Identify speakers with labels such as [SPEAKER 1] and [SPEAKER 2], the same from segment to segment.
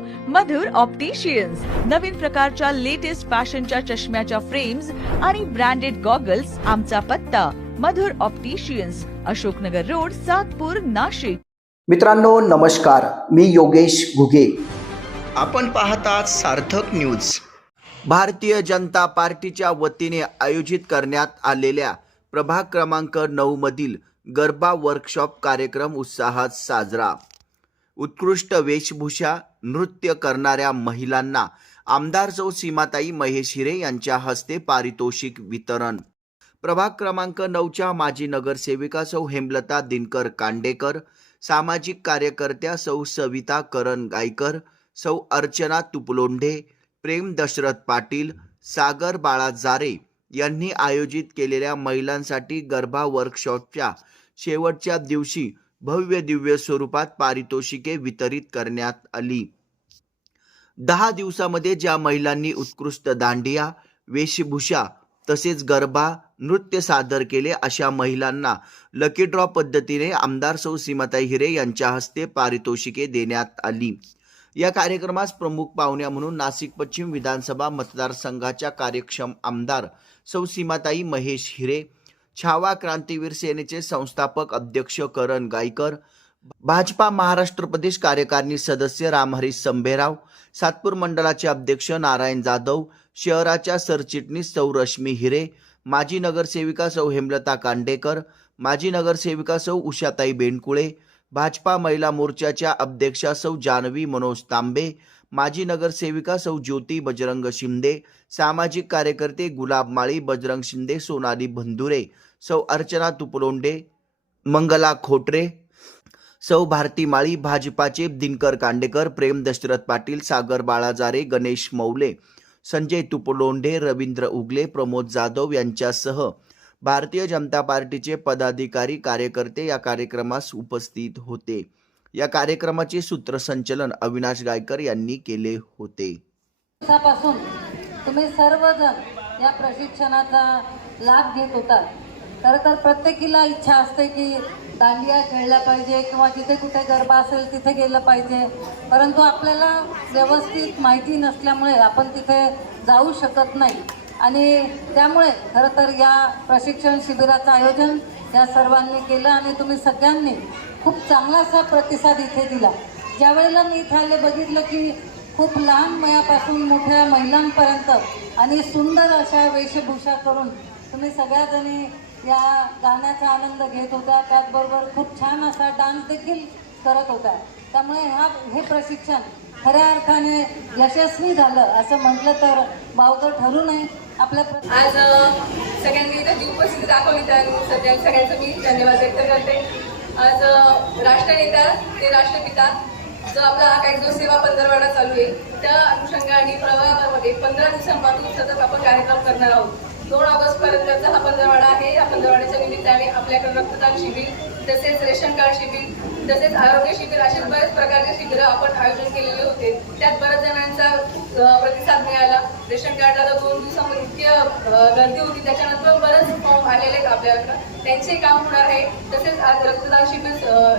[SPEAKER 1] मधुर opticians नवीन प्रकारच्या latest फॅशनच्या चष्म्याच्या फ्रेम्स आणि ब्रँडेड गॉगल्स आमचा पत्ता. Madhur opticians Ashoknagar road Satpur Nashik.
[SPEAKER 2] मित्रांनो नमस्कार. मी योगेश घुगे.
[SPEAKER 3] आपण पाहतात सार्थक न्यूज
[SPEAKER 2] भारतीय जनता पार्टीच्या वतीने आयोजित करण्यात आलेल्या प्रभाग क्रमांक नऊ मधील गरबा वर्कशॉप कार्यक्रम उत्साहात साजरा. उत्कृष्ट वेशभूषा नृत्य करणाऱ्या महिलांना आमदार चौ सीमाताई महेश हिरे यांच्या हस्ते पारितोषिक वितरण. प्रभाग क्रमांक नऊच्या माजी नगरसेविका सौ हेमलता दिनकर कांडेकर सामाजिक कार्यकर्त्या सौ सविता करण गायकर सौ अर्चना तुपलोंढे प्रेम दशरथ पाटील सागर बाळा जारे यांनी आयोजित केलेल्या महिलांसाठी गरबा वर्कशॉपच्या शेवटच्या दिवशी भव्य दिव्य स्वरूपात पारितोषिके वितरित करण्यात आली. दहा दिवसामध्ये ज्या महिलांनी उत्कृष्ट दांडिया वेशभूषा तसेच गरबा नृत्य सादर केले अशा महिलांना लकी ड्रॉ पद्धतीने आमदार सौ सीमाताई हिरे यांच्या हस्ते पारितोषिके देण्यात आली. या कार्यक्रमास प्रमुख पाहुण्या म्हणून नाशिक पश्चिम विधानसभा मतदारसंघाच्या कार्यक्षम आमदार सौ सीमाताई महेश हिरे छावा क्रांतीवीर सेनेचे संस्थापक अध्यक्ष करण गायकर भाजपा महाराष्ट्र प्रदेश कार्यकारिणी सदस्य रामहरी संभेराव सातपूर मंडळाचे अध्यक्ष नारायण जाधव शहराच्या सरचिटणीस सौ रश्मी हिरे माजी नगरसेविका सौ हेमलता कांडेकर माजी नगरसेविका सौ उषाताई बेंडकुळे भाजपा महिला मोर्चाच्या अध्यक्षा सौ जानवी मनोज तांबे माजी नगरसेविका सौ ज्योती बजरंग शिंदे सामाजिक कार्यकर्ते गुलाब माळी बजरंग शिंदे सोनाली बंधुरे सौ अर्चना तुपलोंडे मंगला खोटरे सौ भारती माळी भाजपाचे दिनकर कांडेकर प्रेम दशरथ पाटील सागर बाळाजारे गणेश मौले संजय तुपलोंढे रवींद्र उगले प्रमोद जाधव यांच्यासह भारतीय जनता पार्टीचे पदाधिकारी कार्यकर्ते या कार्यक्रमास उपस्थित होते. या कार्यक्रमाचे सूत्रसंचलन अविनाश गायकर यांनी केले होते.
[SPEAKER 4] दिवसापासून तुम्ही सर्वजण या प्रशिक्षणाचा लाभ घेत होता. खरं तर प्रत्येकीला इच्छा असते की दांडिया खेळल्या पाहिजे किंवा जिथे कुठे गरबा असेल तिथे गेलं पाहिजे. परंतु आपल्याला व्यवस्थित माहिती नसल्यामुळे आपण तिथे जाऊ शकत नाही. आणि त्यामुळे खरं तर या प्रशिक्षण शिबिराचं आयोजन या सर्वांनी केलं आणि तुम्ही सगळ्यांनी खूप चांगला असा प्रतिसाद इथे दिला. ज्या वेळेला मी इथे आले बघितलं की खूप लहान वयापासून मोठ्या महिलांपर्यंत आणि सुंदर अशा वेशभूषा करून तुम्ही सगळ्याजणी या गाण्याचा आनंद घेत होता. त्याचबरोबर खूप छान असा डान्स देखील करत होता. त्यामुळे हा हे प्रशिक्षण खऱ्या अर्थाने यशस्वी झालं असं म्हटलं तर बावतं ठरू नये. आपल्या
[SPEAKER 5] आज सगळ्यांनी उपस्थिती दाखवली त्या सगळ्या सगळ्यांचं मी धन्यवाद व्यक्त करते. आज राष्ट्रनेता ते राष्ट्रपिता जो आपला हा काही जो सेवा पंधरवाडा चालू आहे त्या अनुषंगाने प्रवाहामध्ये पंधरा दिवसांपासून सतत आपण कार्यक्रम करणार आहोत. दोन ऑगस्टपर्यंतचा हा पंधरवाडा आहे. या पंधरवाड्याच्या निमित्ताने आपल्याकडे रक्तदान शिबिर तसेच रेशन कार्ड शिबिर तसेच आरोग्य शिबिर असे बरेच प्रकारचे शिबिरं आपण आयोजन केलेले होते. त्यात बऱ्याच जणांचा प्रतिसाद मिळाला. रेशन कार्डला तर दोन दिवसामध्ये इतकी गर्दी होती. त्याच्यानंतर बरेच फॉर्म आलेले आहेत आपल्याकडं. त्यांचे काम होणार आहे. तसेच आज रक्तदान शिबिर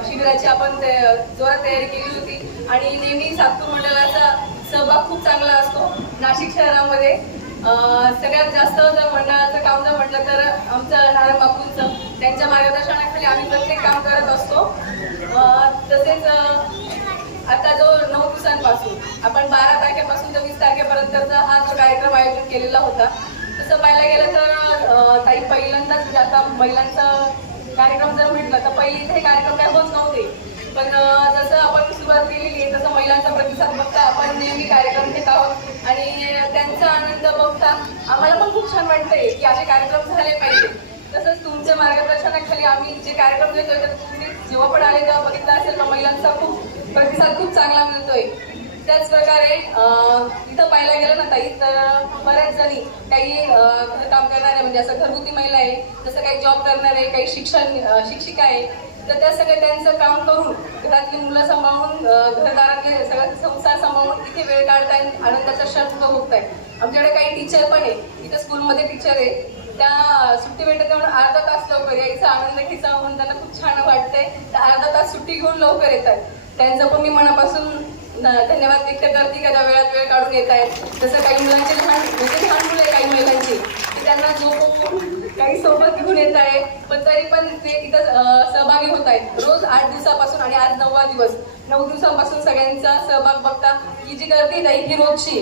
[SPEAKER 5] शिबिराची आपण ते जोरात तयारी केली होती. आणि नेहमी सातपूर मंडळाचा सहभाग खूप चांगला असतो. नाशिक शहरामध्ये. सगळ्यात जास्त जर मंडळाचं काम जर म्हटलं तर आमचं नारायण बापूंचं. त्यांच्या मार्गदर्शनाखाली आम्ही प्रत्येक काम करत असतो. तसेच आता जो नऊ दिवसांपासून आपण बारा तारखेपासून तर वीस तारखेपर्यंतचा हा जो कार्यक्रम आयोजित केलेला होता तसं पाहायला गेलं तर ताई पहिल्यांदाच जे आता महिलांचा कार्यक्रम जर म्हटलं तर पहिले इथे कार्यक्रम काय होत नव्हते. पण जसं आपण सुरुवात केलेली आहे तसं महिलांचा प्रतिसाद बघता आपण नेहमी कार्यक्रम घेत आहोत. आणि त्यांचा आनंद बघता आम्हाला पण खूप छान वाटतंय की असे कार्यक्रम झाले पाहिजे. तसंच तुमच्या मार्गदर्शनाखाली आम्ही जे कार्यक्रम घेतोय तर तुम्ही जेव्हा पण आले तेव्हा बघितलं असेल तर महिलांचा खूप प्रतिसाद खूप चांगला मिळतोय. त्याच प्रकारे इथं पाहायला गेलं ना ताई तर बऱ्याच जणी काही घर काम करणारे म्हणजे असं घरगुती महिला आहे जसं काही जॉब करणारे काही शिक्षण शिक्षिका आहे तर त्या सगळ्या त्यांचं काम करून घरातली मुलं सांभाळून अं, घरदारातले सगळं संसार सांभाळून इथे वेळ काढताय आनंदाचा क्षण उपभोगत आहेत आमच्याकडे काही टीचर पण आहे इथं स्कूलमध्ये टीचर आहे. त्या सुट्टी भेटत म्हणून अर्धा तास लवकर यायचा आनंद घ्यायचा म्हणून त्यांना खूप छान वाटतंय. तर अर्धा तास सुट्टी घेऊन लवकर येतात. त्यांचं पण मी मनापासून धन्यवाद व्यक्त करते की त्या वेळात वेळ काढून येत आहेत जसं काही मुलांचे लहान म्हणजे लहान मुलं आहे काही महिलांची की त्यांना झोपून काही सोबत घेऊन येत आहे पण तरी पण ते इथं सहभागी होत आहेत. रोज आठ दिवसापासून आणि आज नववा दिवस. नऊ दिवसापासून सगळ्यांचा सहभाग बघता ही जी गर्दी नाही ही रोजची.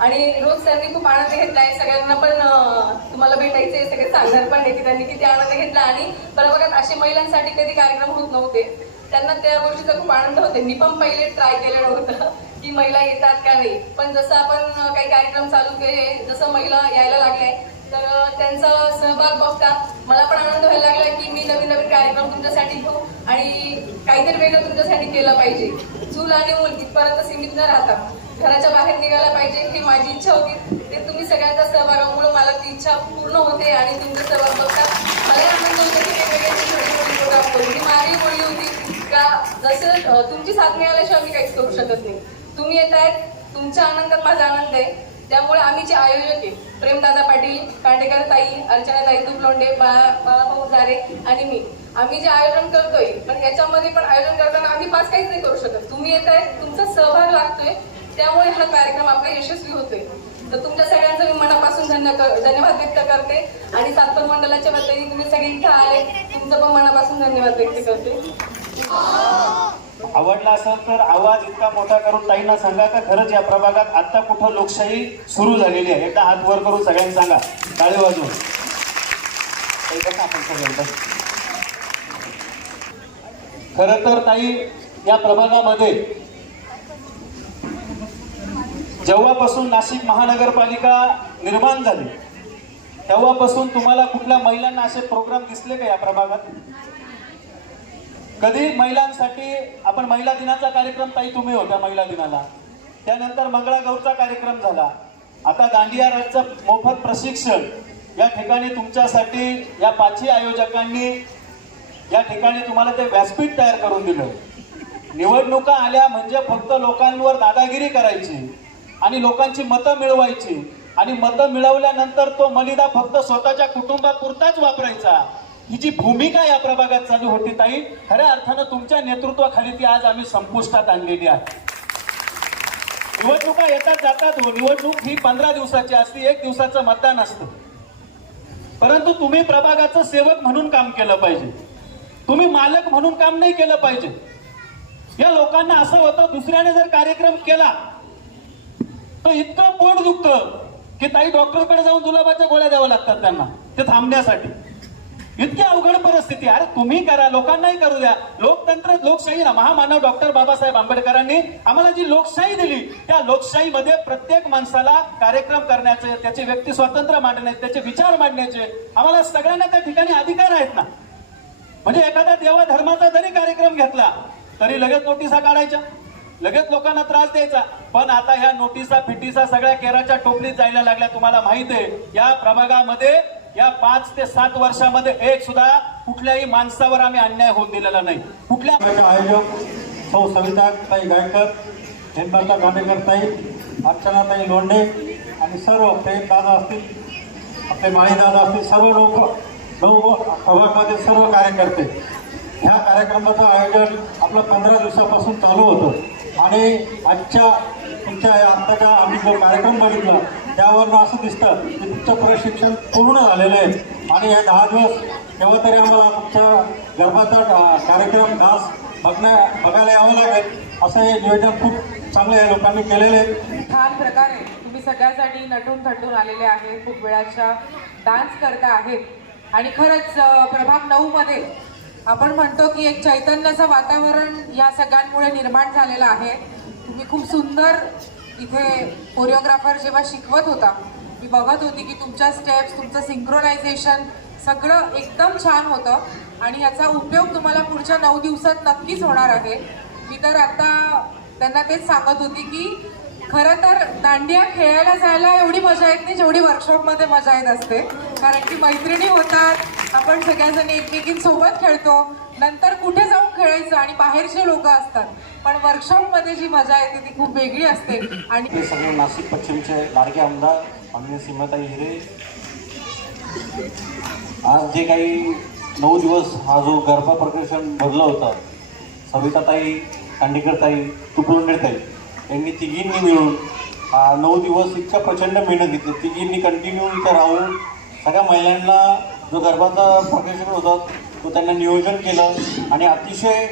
[SPEAKER 5] आणि रोज त्यांनी खूप आनंद घेतला आहे. सगळ्यांना पण तुम्हाला तुम्हाला भेटायचे सगळे सांगणार पण आहे की त्यांनी किती आनंद घेतला. आणि प्रभागात असे महिलांसाठी कधी कार्यक्रम होत नव्हते. त्यांना त्या गोष्टीचा खूप आनंद होते. मी पण पहिले ट्राय केलं नव्हतं की महिला येतात का नाही. पण जसं आपण काही कार्यक्रम चालू केले जसं महिला यायला लागल्या तर त्यांचा सहभाग बघता मला पण आनंद व्हायला लागला की मी नवीन नवीन कार्यक्रम तुमच्यासाठी घेऊ आणि काहीतरी वेगळं तुमच्यासाठी केलं पाहिजे. चूल आणि मूल इथपर्यंत सीमित न राहता घराच्या बाहेर निघायला पाहिजे ही माझी इच्छा होती. ते तुम्ही सगळ्यांच्या सहभागामुळे मला ती इच्छा पूर्ण होते आणि तुमचा सहभाग बघता मला आनंद होतो की वेगवेगळे छोटे छोटे प्रोग्राम करून बोलली होती. का? जसं तुमची साथ मिळाल्याशिवाय मी काहीच करू शकत नाही. तुम्ही येत आहेत तुमच्या आनंदात माझा आनंद आहे. त्यामुळे आम्ही जे आयोजक आहे प्रेमदादा पाटील कांडेकर ताई अर्चना ताई दुपलोंडे बाळा बाळाभाऊ दारे आणि मी. आम्ही जे आयोजन करतोय पण याच्यामध्ये पण आयोजन करताना आम्ही पाच काहीच नाही करू शकत. तुम्ही येत आहे तुमचा सहभाग लागतोय त्यामुळे हा कार्यक्रम आपला यशस्वी होतोय. तर तुमच्या सगळ्यांचं मी मनापासून धन्य धन्यवाद व्यक्त करते. आणि सातपूर मंडळाच्या वतीने तुम्ही सगळे इथं आले तुमचं पण मनापासून धन्यवाद व्यक्त करते.
[SPEAKER 6] आवडला असेल तर आवाज इतका मोठा करून ताईंना सांगा का? खरंच या प्रभागात आता कुठं लोकशाही सुरू झालेली आहे? एकदा हात वर करून सगळ्यांना सांगा. टाळी वाजवून खर आपण तर ताई या प्रभागामध्ये जेव्हापासून नाशिक महानगरपालिका निर्माण झाली तेव्हापासून तुम्हाला कुठल्या महिलांना असे प्रोग्राम दिसले का या प्रभागात? कधी महिलांसाठी आपण महिला दिनाचा कार्यक्रम ताई तुम्ही होत्या महिला दिनाला. त्यानंतर मंगळागौरचा कार्यक्रम झाला. आता दांडिया राजचं मोफत प्रशिक्षण या ठिकाणी तुमच्यासाठी या पाचही आयोजकांनी या ठिकाणी तुम्हाला ते व्यासपीठ तयार करून दिलं. निवडणुका आल्या म्हणजे फक्त लोकांवर दादागिरी करायची आणि लोकांची मतं मिळवायची. आणि मतं मिळवल्यानंतर तो मलिदा फक्त स्वतःच्या कुटुंबापुरताच वापरायचा. ही जी भूमिका या प्रभागात चालू होती ताई खऱ्या अर्थानं तुमच्या नेतृत्वाखाली ती आज आम्ही संपुष्टात आणलेली आहे. निवडणुका येतात जातात हो. निवडणूक ही पंधरा दिवसाची असते एक दिवसाचं मतदान असतं. परंतु तुम्ही प्रभागाचं सेवक म्हणून काम केलं पाहिजे. तुम्ही मालक म्हणून काम नाही केलं पाहिजे. या लोकांना असं होतं दुसऱ्याने जर कार्यक्रम केला तर इतकं पोट दुखतं की ताई डॉक्टरकडे जाऊन जुलाबाच्या गोळ्या द्याव्या लागतात त्यांना ते थांबण्यासाठी. इतकी अवघड परिस्थिती अरे तुम्ही करा लोकांनाही करू द्या. लोकतंत्र लोकशाही ना. महामानव डॉक्टर बाबासाहेब आंबेडकरांनी आम्हाला जी लोकशाही दिली त्या लोकशाहीमध्ये प्रत्येक माणसाला कार्यक्रम करण्याचे त्याचे व्यक्ती स्वातंत्र्य मांडण्याचे त्याचे विचार मांडण्याचे आम्हाला सगळ्यांना त्या ठिकाणी अधिकार आहेत ना. म्हणजे एखादा देवा धर्माचा जरी कार्यक्रम घेतला तरी लगेच नोटिसा काढायच्या. लगेच लोकांना त्रास द्यायचा. पण आता ह्या नोटिसा फिटीसा सगळ्या केराच्या टोपलीत जायला लागल्या तुम्हाला माहीत आहे. या प्रभागामध्ये या पाच ते सात वर्षामध्ये एक सुद्धा कुठल्याही माणसावर आम्ही अन्याय होऊन दिलेला नाही. कुठल्या
[SPEAKER 7] आयोजक सौ सविता ताई गायकर हेमलता गांडेकर ताई अर्चनाताई लोंढे आणि सर्व प्रेम दादा असतील आपले माळी दादा असतील सर्व लोक नऊ प्रभागमध्ये सर्व कार्यकर्ते. ह्या कार्यक्रमाचं आयोजन आपलं पंधरा दिवसापासून चालू होतं आणि आजच्या तुमच्या या आत्ताच्या आम्ही जो कार्यक्रम बघितला त्यावरून असं दिसतं की तुमचं प्रशिक्षण पूर्ण झालेलं आहे. आणि हे दहा दिवस केव्हा तरी आम्हाला तुमच्या गर्भाचा कार्यक्रम डान्स बघण्या बघायला यावं लागेल. असं हे नियोजन खूप चांगलं आहे लोकांनी केलेलं आहे.
[SPEAKER 8] छान प्रकारे तुम्ही सगळ्यासाठी नटून थटून आलेले आहे. खूप वेळाच्या डान्स करता आहेत आणि खरंच प्रभाग नऊ मध्ये आपण म्हणतो की एक चैतन्याचं वातावरण या सगळ्यांमुळे निर्माण झालेलं आहे. खूप सुंदर इथे कोरिओग्राफर जेव्हा शिकवत होता मी बघत होती की तुमच्या स्टेप्स तुमचं सिंक्रोनायझेशन सगळं एकदम छान होतं आणि याचा उपयोग तुम्हाला पुढच्या नऊ दिवसात नक्कीच होणार आहे. मी तर आता त्यांना तेच सांगत होती की खरं तर दांडिया खेळायला जायला एवढी मजा येत नाही जेवढी वर्कशॉपमध्ये मजा येत असते. कारण की मैत्रिणी होतात आपण सगळ्याजणी एकमेकींसोबत खेळतो. नंतर कुठे जाऊन खेळायचं आणि बाहेरचे लोक असतात. पण वर्कशॉपमध्ये जी मजा येते ती खूप वेगळी असते. आणि
[SPEAKER 6] ते सगळे नाशिक पश्चिमचे लाडके आमदार माननीय सीमाताई हिरे. आज जे काही नऊ दिवस हा जो गरबा प्रकर्षण भरलं होतं सविताताई कांडेकरताई तुकडोंडेताई
[SPEAKER 7] यांनी तिघींनी मिळून नऊ दिवस इतका प्रचंड मेहनत घेतली तिघींनी कंटिन्यू इथं राहून सगळ्या महिलांना जो गर्भाचा प्रवेश होता तो त्यांना नियोजन केलं आणि अतिशय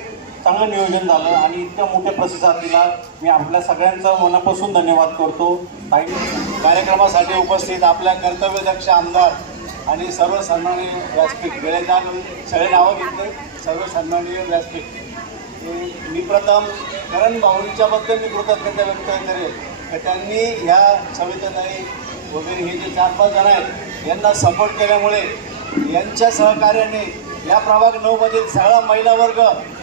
[SPEAKER 7] चांगलं नियोजन झालं आणि इतक्या मोठ्या प्रतिसाद दिला मी आपल्या सगळ्यांचा मनापासून धन्यवाद करतो. काही
[SPEAKER 9] कार्यक्रमासाठी उपस्थित आपल्या कर्तव्यदक्ष आमदार आणि सर्व सन्माननीय व्यासपीठ वेळेदार सगळे नावं घेतले सर्व सन्माननीय व्यासपीठ. मी प्रथम करण भाऊंच्याबद्दल मी कृतज्ञता व्यक्त करेल. तर त्यांनी ह्या सविताताई वगैरे हे जे चार पाच जण आहेत यांना सपोर्ट केल्यामुळे यांच्या सहकार्याने या प्रभाग नऊमधील सगळा महिला वर्ग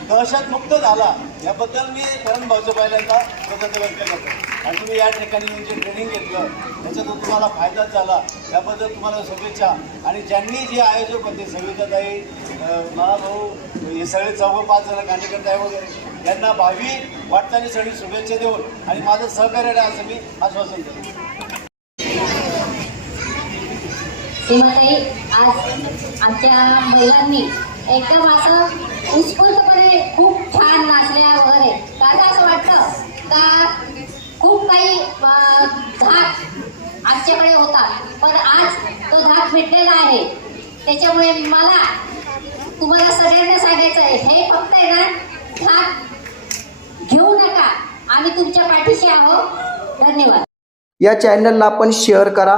[SPEAKER 9] दहशतमुक्त झाला. याबद्दल मी करण भाऊचं पहिल्यांदा कृतज्ञ व्यक्त करतो. आणि तुम्ही या ठिकाणी येऊन जे ट्रेनिंग घेतलं त्याच्यातून तुम्हाला फायदाच झाला. याबद्दल तुम्हाला शुभेच्छा. आणि ज्यांनी जे आयोजक होते सविताताई अं, महाभाऊ हे सगळे चौघ पाच जण कार्यकर्ते आहे वगैरे यांना भावी वाटताना सगळी शुभेच्छा देऊन आणि माझं सहकार्य असं मी आश्वासन देतो
[SPEAKER 10] सीमाताई आज आमच्या महिलांनी एकदम असं उत्स्फूर्तपणे खूप छान नाचल्या वगैरे. कारण असं वाटतं का? खूप काही धाक आजच्याकडे होता पण आज तो धाक भेटलेला आहे. त्याच्यामुळे मला तुम्हाला सगळ्यांना सांगायचं आहे हे फक्त आहे ना धाक घेऊ नका. आम्ही तुमच्या पाठीशी आहोत. धन्यवाद.
[SPEAKER 11] या चॅनलला आपण शेअर करा.